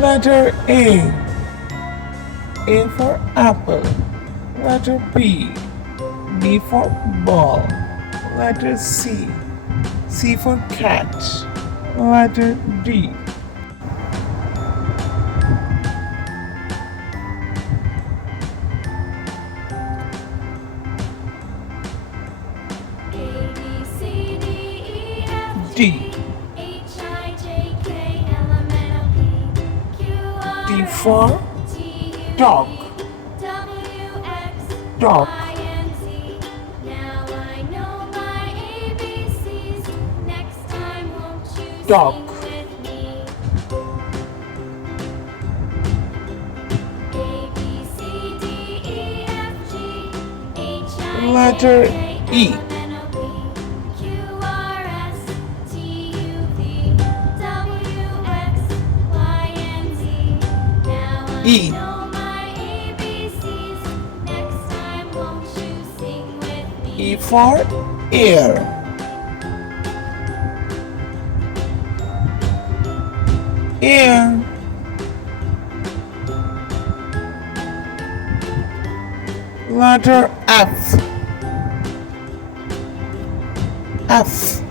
Letter A. A for apple. Letter B. B for ball. Letter C. C for cat. Letter D. D. D for dog. Dog. Dog. Letter E. E. E for ear. Ear. Letter F. F.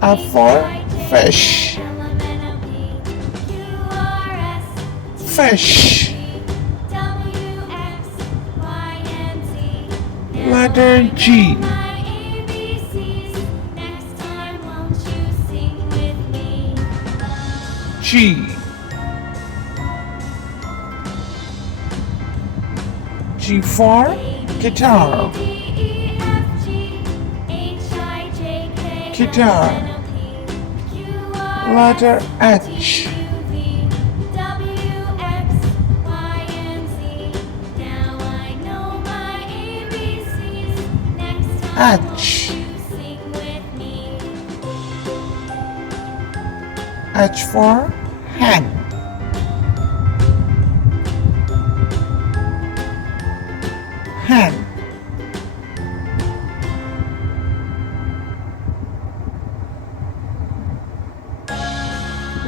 F for fish. Fish. Letter G. G. G for guitar. Guitar. Letter H. H. H for hen. Hen.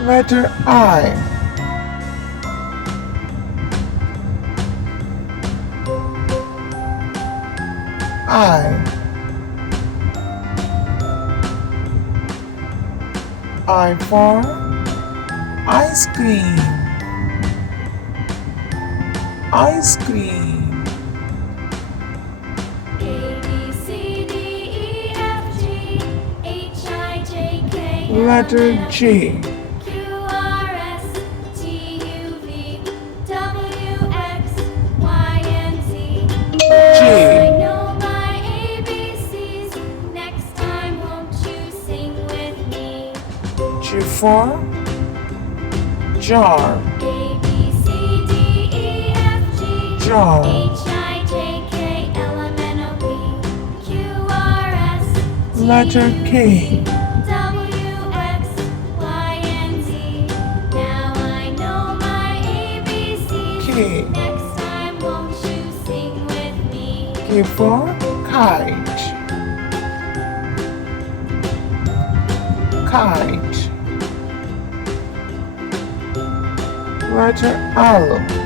Letter I. I for ice cream. Ice cream. Letter J. J. J for jar. Jar. Letter K. K. K for kite. Kite. Letter L.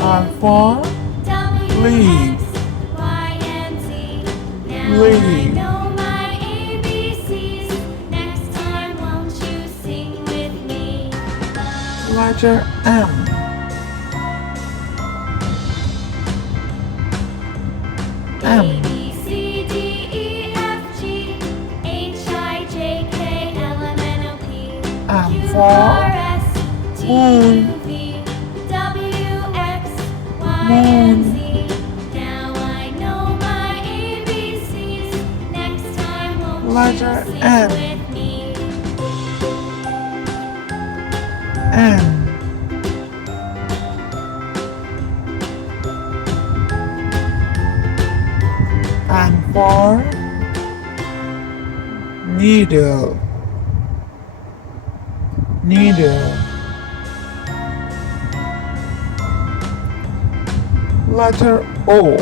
R for leaf. Leaf. Letter M. M. M for moon. Moon. Letter N. N. And for needle. needle. Letter O.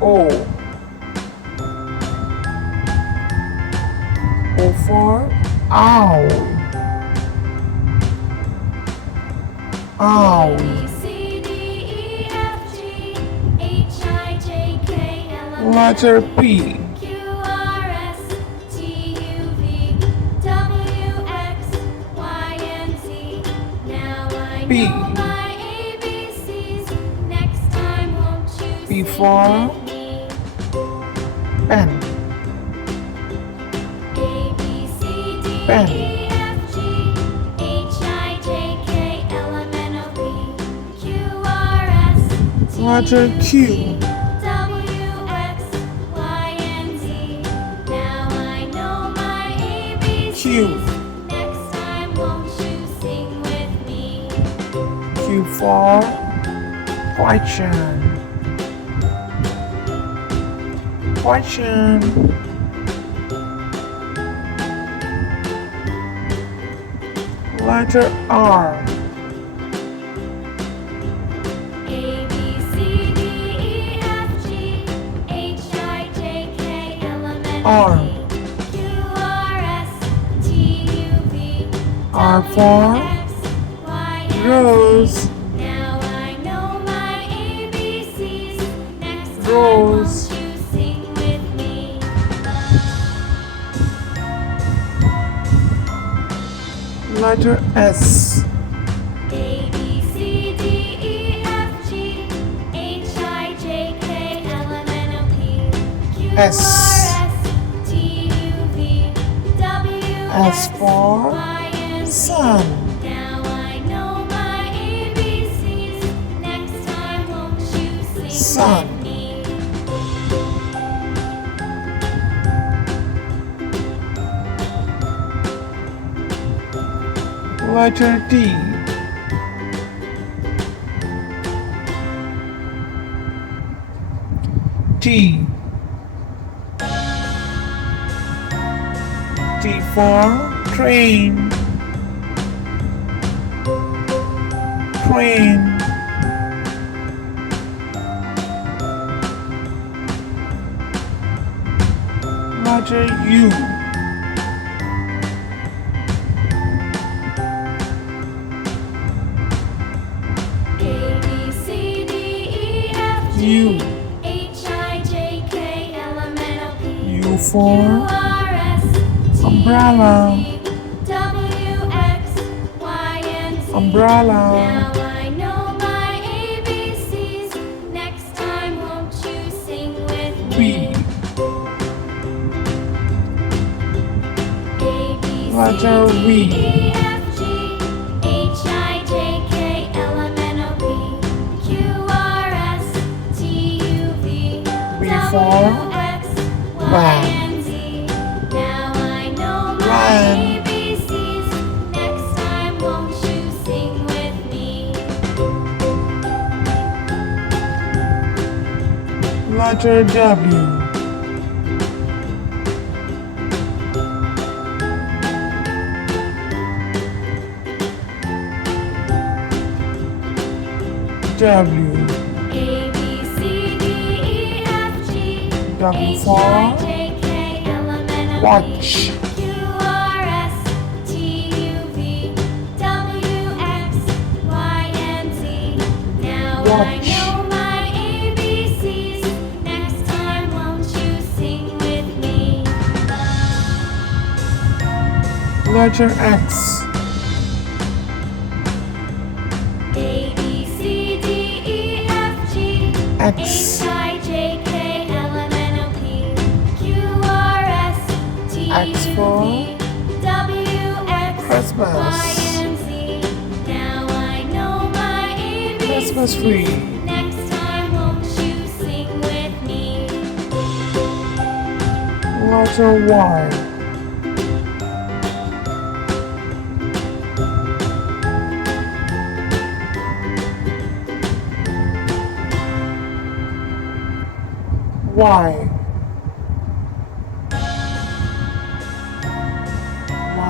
O. O for owl. Owl. Letter P. P. P for pen. Pen. Letter Q. Q. Q for question. Question. Letter R. R. R for rose. Rose. Letter S. S. S for sun. Sun. Letter D. T. T for train. Train. Letter U. U. U for umbrella. Umbrella. Now I know my ABCs. Next time, won't you sing with B. me? A, B, Letter C, D, V. E, F, G, H, I, J, K, L, M, N, O, P, Q, R, S, T, U, V, B W, for X, Y, van. and Z. Now I know my Van. ABCs. Next time, won't you sing with me? Letter W. W. A, B, C, D, E, F, G, W H, for I, J, K, L, M, N, O, P, watch. Q, R, S, T, U, V, W, X, Y, and Z. Now I Watch. know my ABCs. Next time, won't you sing with me? Letter X. A, B, C, D, E, F, G, X. H, I, J, K, L, M, N, O, P, Q, R, S, T, X U, for V, W, X, Christmas. Y, and Z. Now I know my ABCs. Christmas tree. Next time, won't you sing with me? Letter Y. Y.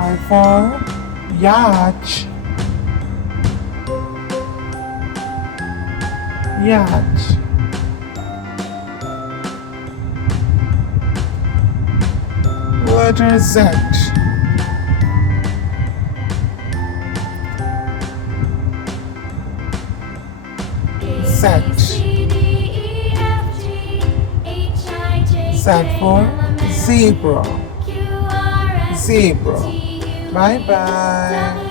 Y for yacht. Yacht. Letter Z. Z. Z for zebra. Zebra. Bye bye.